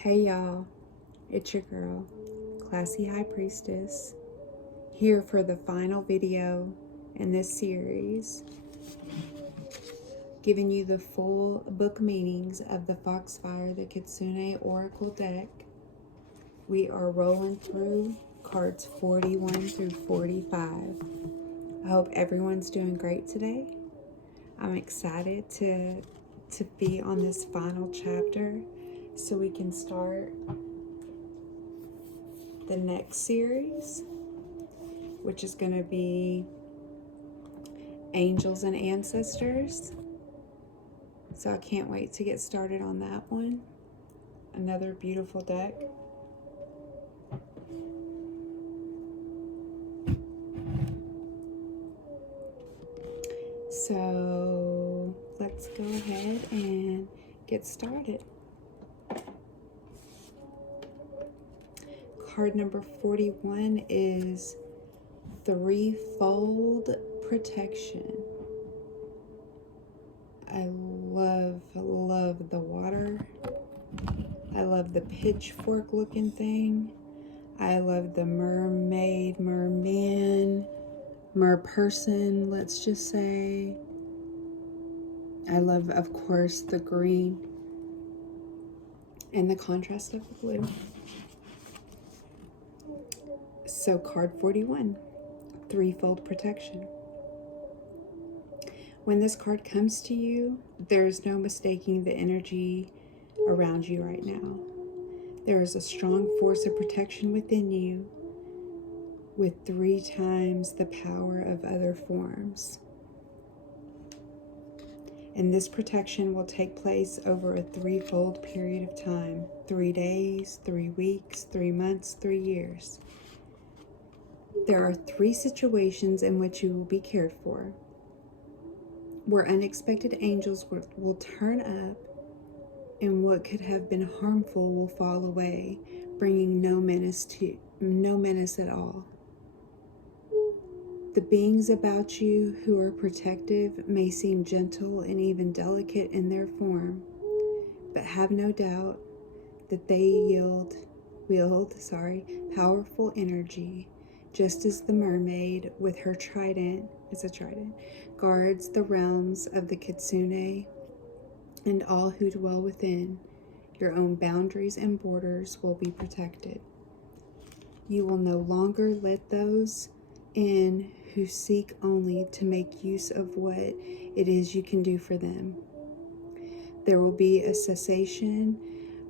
Hey y'all, it's your girl, Classy High Priestess, here for the final video in this series, giving you the full book meanings of the Foxfire, the Kitsune Oracle deck. We are rolling through cards 41 through 45. I hope everyone's doing great today. I'm excited to be on this final chapter so we can start the next series, which is going to be Angels and Ancestors. So I can't wait to get started on that one. Another beautiful deck. So let's go ahead and get started. Card number 41 is Threefold Protection. I love the water. I love the pitchfork looking thing. I love the mermaid, merman, merperson, let's just say. I love, of course, the green and the contrast of the blue. So card 41, Threefold Protection. When this card comes to you, there's no mistaking the energy around you right now. There is a strong force of protection within you with 3 times the power of other forms. And this protection will take place over a threefold period of time: 3 days, 3 weeks, 3 months, 3 years. There are 3 situations in which you will be cared for, where unexpected angels will turn up and what could have been harmful will fall away, bringing no menace at all. The beings about you who are protective may seem gentle and even delicate in their form, but have no doubt that they wield powerful energy, just as the mermaid with her trident, guards the realms of the Kitsune and all who dwell within. Your own boundaries and borders will be protected. You will no longer let those in who seek only to make use of what it is you can do for them. There will be a cessation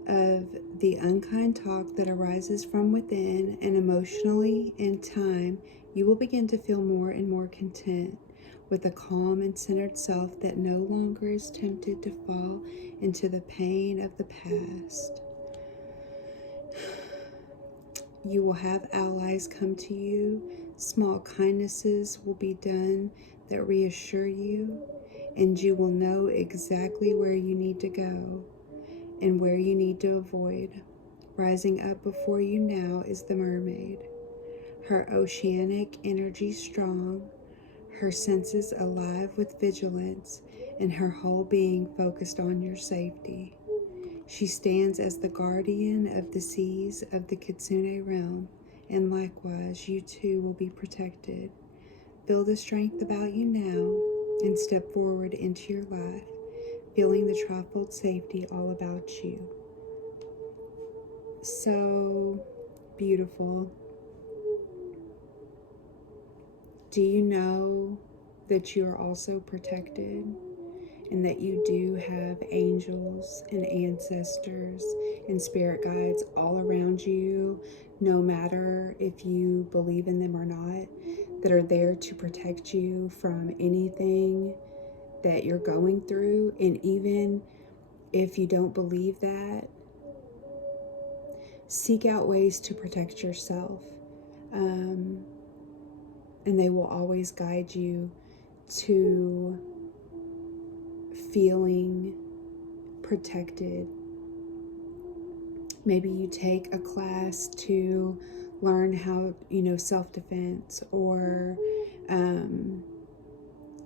of the unkind talk that arises from within, and emotionally, in time, you will begin to feel more and more content with a calm and centered self that no longer is tempted to fall into the pain of the past. You will have allies come to you. Small kindnesses will be done that reassure you, and you will know exactly where you need to go and where you need to avoid. Rising up before you now is the mermaid. Her oceanic energy strong, her senses alive with vigilance, and her whole being focused on your safety. She stands as the guardian of the seas of the Kitsune realm, and likewise you too will be protected. Feel the strength about you now and step forward into your life, feeling the trifold safety all about you. So beautiful. Do you know that you are also protected and that you do have angels and ancestors and spirit guides all around you, no matter if you believe in them or not, that are there to protect you from anything that you're going through? And even if you don't believe that, seek out ways to protect yourself. And they will always guide you to feeling protected. Maybe you take a class to learn how, self-defense, or,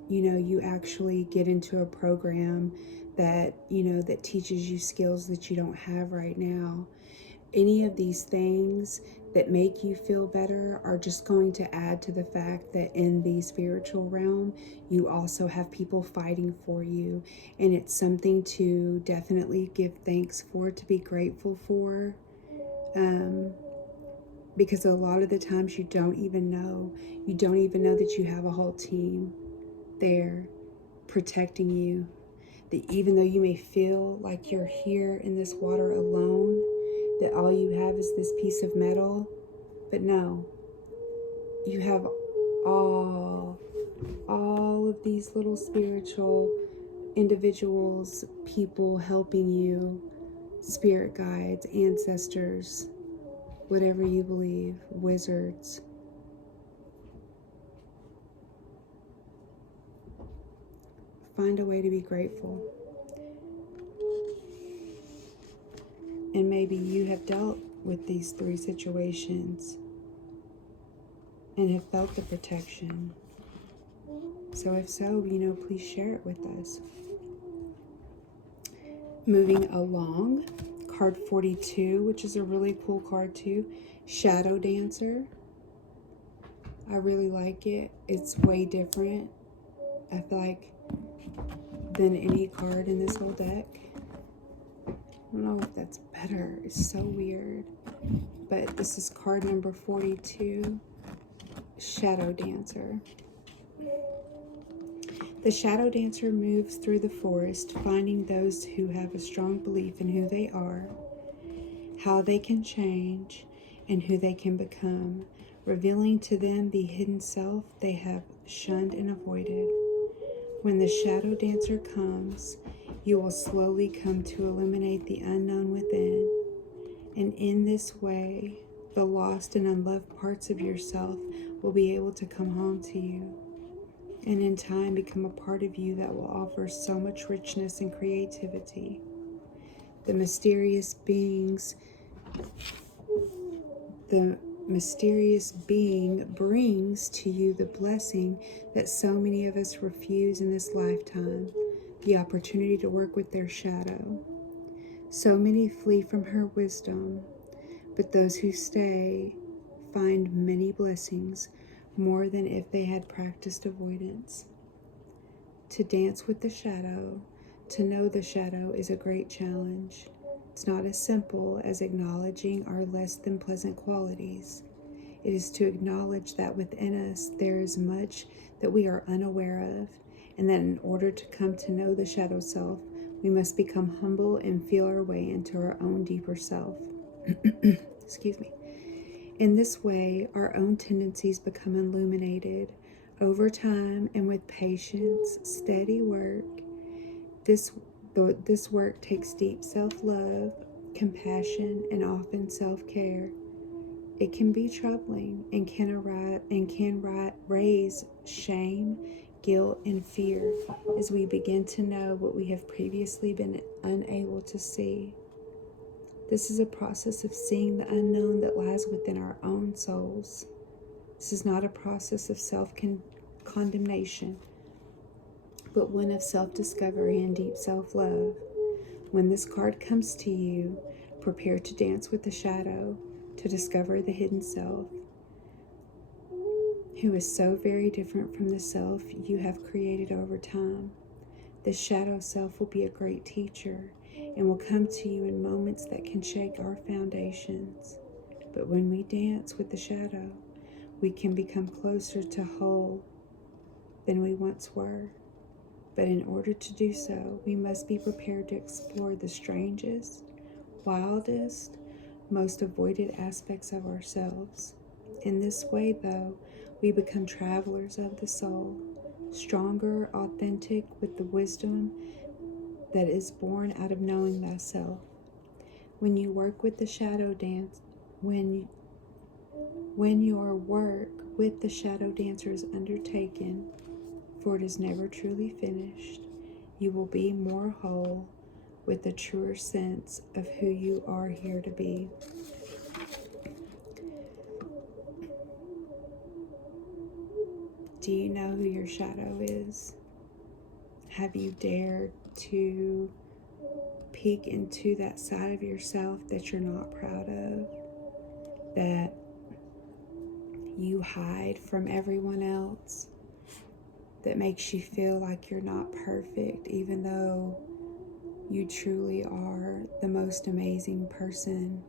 you actually get into a program that, that teaches you skills that you don't have right now. Any of these things that make you feel better are just going to add to the fact that in the spiritual realm, you also have people fighting for you. And it's something to definitely give thanks for, to be grateful for. Because a lot of the times you don't even know that you have a whole team there protecting you. That even though you may feel like you're here in this water alone, that all you have is this piece of metal, but no, you have all of these little spiritual individuals, people helping you, spirit guides, ancestors, whatever you believe, wizards. Find a way to be grateful. And maybe you have dealt with these 3 situations and have felt the protection. So if so, please share it with us. Moving along, card 42, which is a really cool card too, Shadow Dancer. I really like it. It's way different, I feel like, than any card in this whole deck. I don't know if that's better. It's so weird. But this is card number 42, Shadow Dancer. The Shadow Dancer moves through the forest, finding those who have a strong belief in who they are, how they can change, and who they can become, revealing to them the hidden self they have shunned and avoided. When the Shadow Dancer comes, you will slowly come to illuminate the unknown within, and in this way, the lost and unloved parts of yourself will be able to come home to you, and in time become a part of you that will offer so much richness and creativity. The mysterious being brings to you the blessing that so many of us refuse in this lifetime, the opportunity to work with their shadow. So many flee from her wisdom, but those who stay find many blessings, more than if they had practiced avoidance. To dance with the shadow, to know the shadow, is a great challenge. It's not as simple as acknowledging our less than pleasant qualities. It is to acknowledge that within us there is much that we are unaware of, and that in order to come to know the shadow self, we must become humble and feel our way into our own deeper self. Excuse me. In this way, our own tendencies become illuminated. Over time and with patience, steady work, this work takes deep self-love, compassion, and often self-care. It can be troubling and can raise shame, guilt, and fear as we begin to know what we have previously been unable to see. This is a process of seeing the unknown that lies within our own souls. This is not a process of self-condemnation, but one of self-discovery and deep self-love. When this card comes to you, prepare to dance with the shadow, to discover the hidden self, who is so very different from the self you have created over time. The shadow self will be a great teacher and will come to you in moments that can shake our foundations. But when we dance with the shadow, we can become closer to whole than we once were. But in order to do so, we must be prepared to explore the strangest, wildest, most avoided aspects of ourselves. In this way, though, we become travelers of the soul, stronger, authentic, with the wisdom that is born out of knowing thyself. When you work with the shadow dance, when your work with the shadow dancer is undertaken, for it is never truly finished, you will be more whole, with a truer sense of who you are here to be. Do you know who your shadow is? Have you dared to peek into that side of yourself that you're not proud of, that you hide from everyone else, that makes you feel like you're not perfect, even though you truly are the most amazing person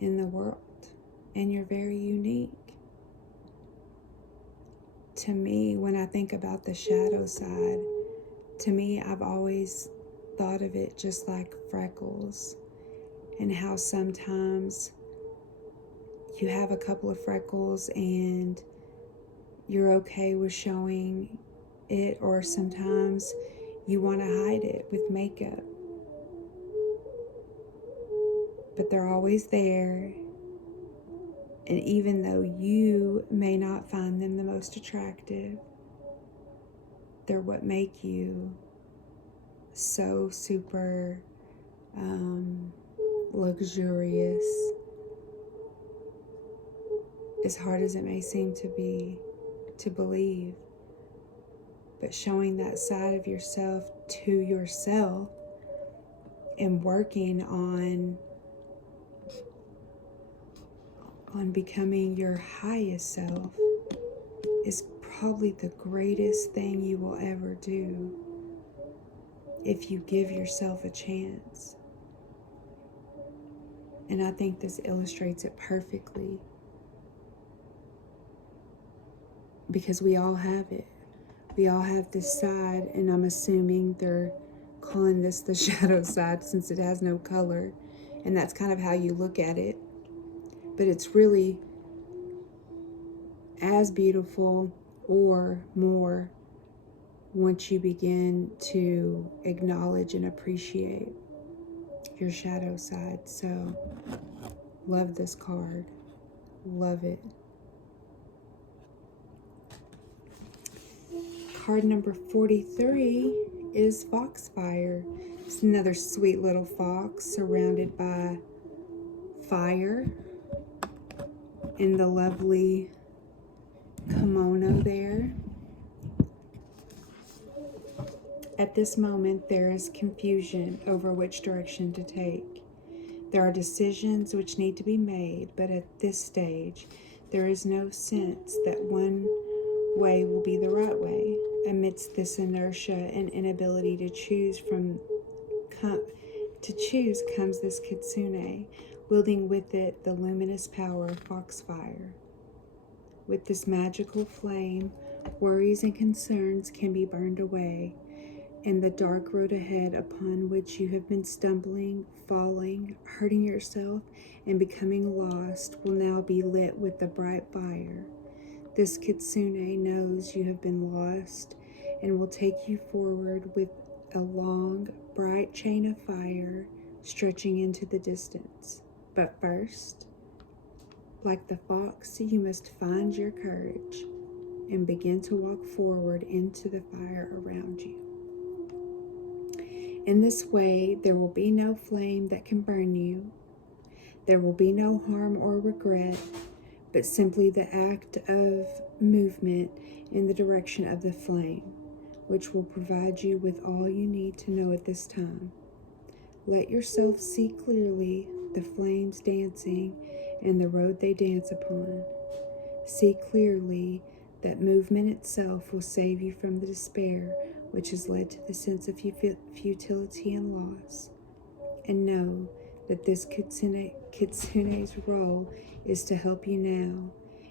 in the world, and you're very unique. To me, when I think about the shadow side, to me, I've always thought of it just like freckles, and how sometimes you have a couple of freckles and you're okay with showing it, or sometimes you want to hide it with makeup. But they're always there, and even though you may not find them the most attractive, they're what make you so super luxurious, as hard as it may seem to be to believe. But showing that side of yourself to yourself and working on becoming your highest self is probably the greatest thing you will ever do if you give yourself a chance. And I think this illustrates it perfectly, because we all have it. We all have this side, and I'm assuming they're calling this the shadow side since it has no color, and that's kind of how you look at it. But it's really as beautiful or more once you begin to acknowledge and appreciate your shadow side. So, love this card. Love it. Card number 43 is Foxfire. It's another sweet little fox surrounded by fire in the lovely kimono there. At this moment, there is confusion over which direction to take. There are decisions which need to be made, but at this stage, there is no sense that one way will be the right way. Amidst this inertia and inability to choose comes this Kitsune, wielding with it the luminous power of Foxfire. With this magical flame, worries and concerns can be burned away, and the dark road ahead upon which you have been stumbling, falling, hurting yourself, and becoming lost will now be lit with the bright fire. This Kitsune knows you have been lost and will take you forward with a long, bright chain of fire stretching into the distance. But first, like the fox, you must find your courage and begin to walk forward into the fire around you. In this way, there will be no flame that can burn you. There will be no harm or regret, but simply the act of movement in the direction of the flame, which will provide you with all you need to know at this time. Let yourself see clearly the flames dancing and the road they dance upon. See clearly that movement itself will save you from the despair which has led to the sense of futility and loss. And know that this Kitsune's role is to help you now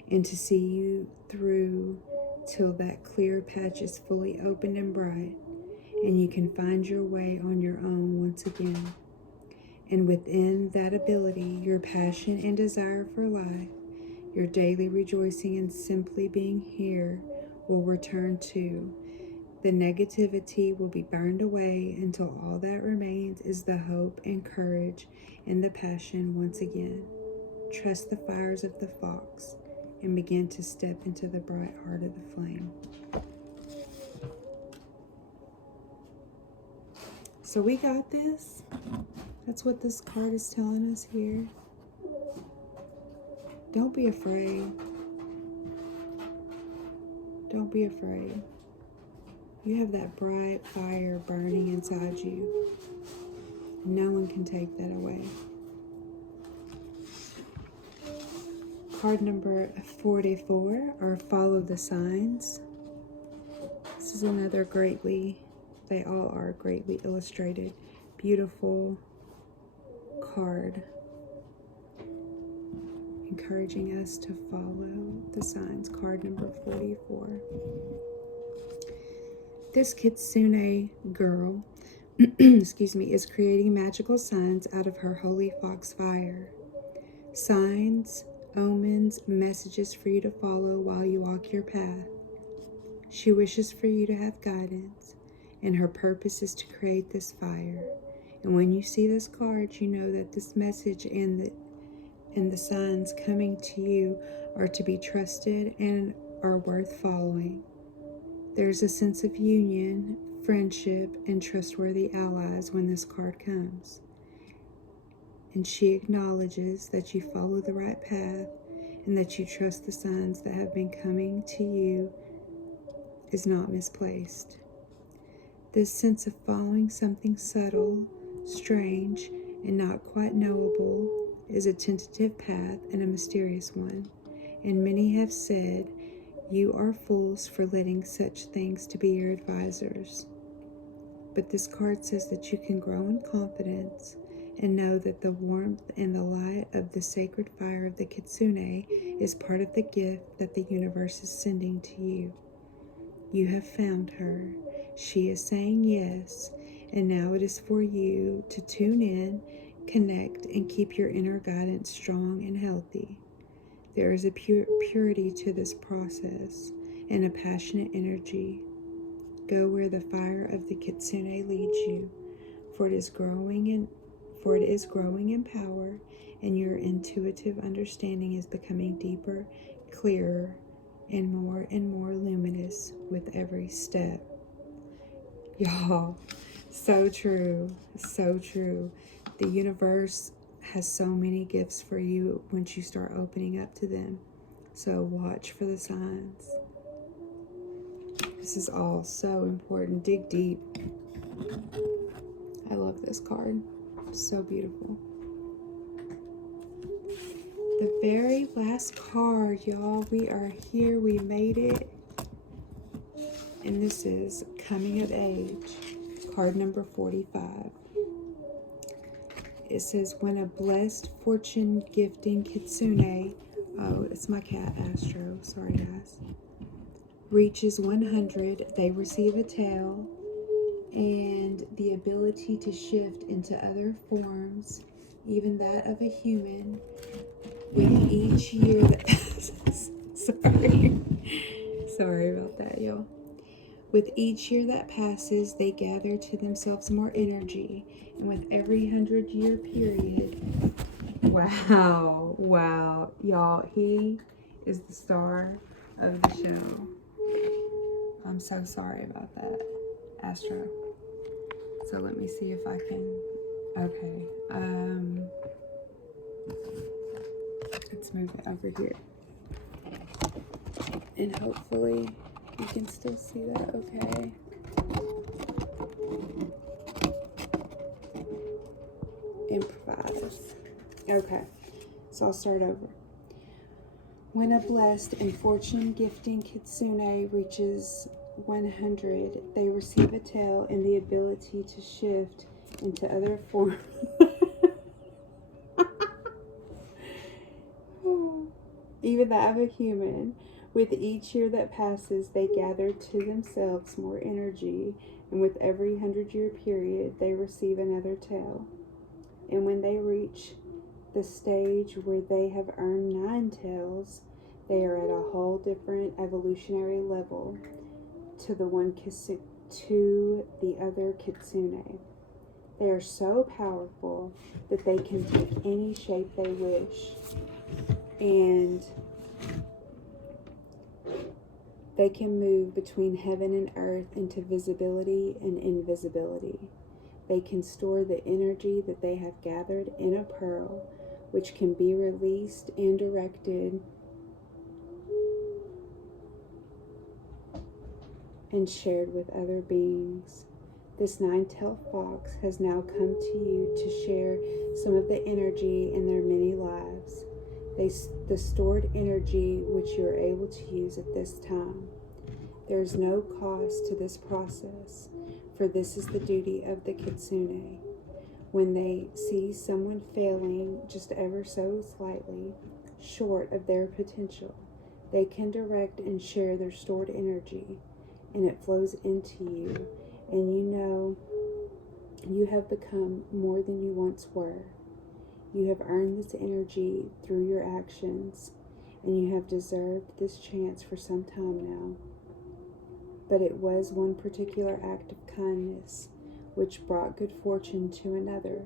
and to see you through till that clear patch is fully opened and bright, and you can find your way on your own once again. And within that ability, your passion and desire for life, your daily rejoicing in simply being here will return to. The negativity will be burned away until all that remains is the hope and courage and the passion once again. Trust the fires of the fox and begin to step into the bright heart of the flame. So we got this. That's what this card is telling us here. Don't be afraid. Don't be afraid. You have that bright fire burning inside you. No one can take that away. Card number 44 are Follow the Signs. This is another they all are greatly illustrated, beautiful card, encouraging us to follow the signs. Card number 44. This Kitsune girl, excuse me, is creating magical signs out of her holy Foxfire. Signs, omens, messages for you to follow while you walk your path. She wishes for you to have guidance, and her purpose is to create this fire. And when you see this card, you know that this message and the signs coming to you are to be trusted and are worth following. There's a sense of union, friendship, and trustworthy allies when this card comes. And she acknowledges that you follow the right path and that you trust the signs that have been coming to you is not misplaced. This sense of following something subtle, strange, and not quite knowable is a tentative path and a mysterious one. And many have said, you are fools for letting such things to be your advisors. But this card says that you can grow in confidence and know that the warmth and the light of the sacred fire of the Kitsune is part of the gift that the universe is sending to you. You have found her. She is saying yes, and now it is for you to tune in, connect, and keep your inner guidance strong and healthy. There is a purity to this process and a passionate energy. Go where the fire of the Kitsune leads you, for it is growing in power, and your intuitive understanding is becoming deeper, clearer, and more luminous with every step. Y'all, so true, so true. The universe has so many gifts for you once you start opening up to them. So watch for the signs. This is all so important. Dig deep. I love this card. So beautiful. The very last card, y'all. We are here. We made it. And this is Coming of Age. Card number 45. It says, when a blessed fortune gifting Kitsune, oh, it's my cat Astro, sorry guys, reaches 100, they receive a tail and the ability to shift into other forms, even that of a human, with each year that passes. Sorry about that, y'all. With each year that passes, they gather to themselves more energy, and with every 100-year period, wow, y'all, he is the star of the show. I'm so sorry about that, Astro. So let me see if I can, okay, let's move it over here. And hopefully you can still see that okay. Improvise. Okay, so I'll start over. When a blessed and fortune gifting Kitsune reaches 100, they receive a tail and the ability to shift into other forms. Even that of a human. With each year that passes, they gather to themselves more energy, and with every 100-year period, they receive another tail. And when they reach the stage where they have earned 9 tails, they are at a whole different evolutionary level to the other Kitsune. They are so powerful that they can take any shape they wish, and they can move between heaven and earth into visibility and invisibility. They can store the energy that they have gathered in a pearl, which can be released and directed and shared with other beings. This nine-tailed fox has now come to you to share some of the energy in their many lives, the stored energy which you are able to use at this time. There is no cost to this process, for this is the duty of the Kitsune. When they see someone failing just ever so slightly short of their potential, they can direct and share their stored energy, and it flows into you, and you know you have become more than you once were. You have earned this energy through your actions, and you have deserved this chance for some time now. But it was one particular act of kindness which brought good fortune to another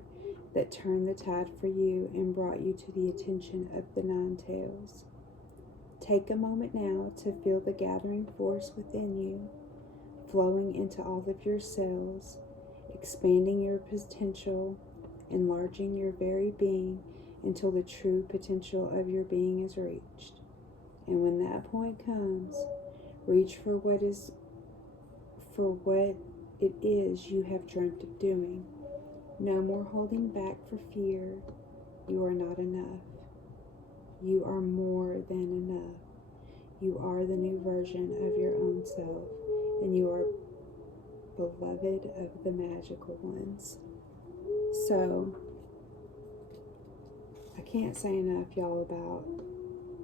that turned the tide for you and brought you to the attention of the nine tails. Take a moment now to feel the gathering force within you, flowing into all of your cells, expanding your potential, enlarging your very being until the true potential of your being is reached. And when that point comes, reach for what it is you have dreamt of doing. No more holding back for fear. You are not enough. You are more than enough. You are the new version of your own self, and you are beloved of the magical ones. So, I can't say enough, y'all, about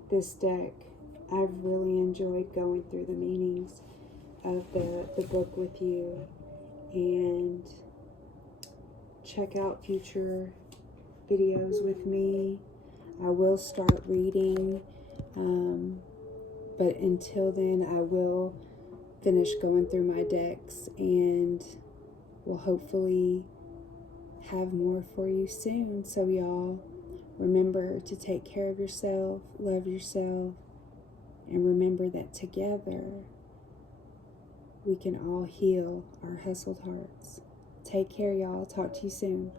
this deck. I've really enjoyed going through the meanings of the book with you, and check out future videos with me. I will start reading, but until then I will finish going through my decks, and will hopefully have more for you soon. So y'all, remember to take care of yourself, love yourself, and remember that together we can all heal our hustled hearts. Take care, y'all. Talk to you soon.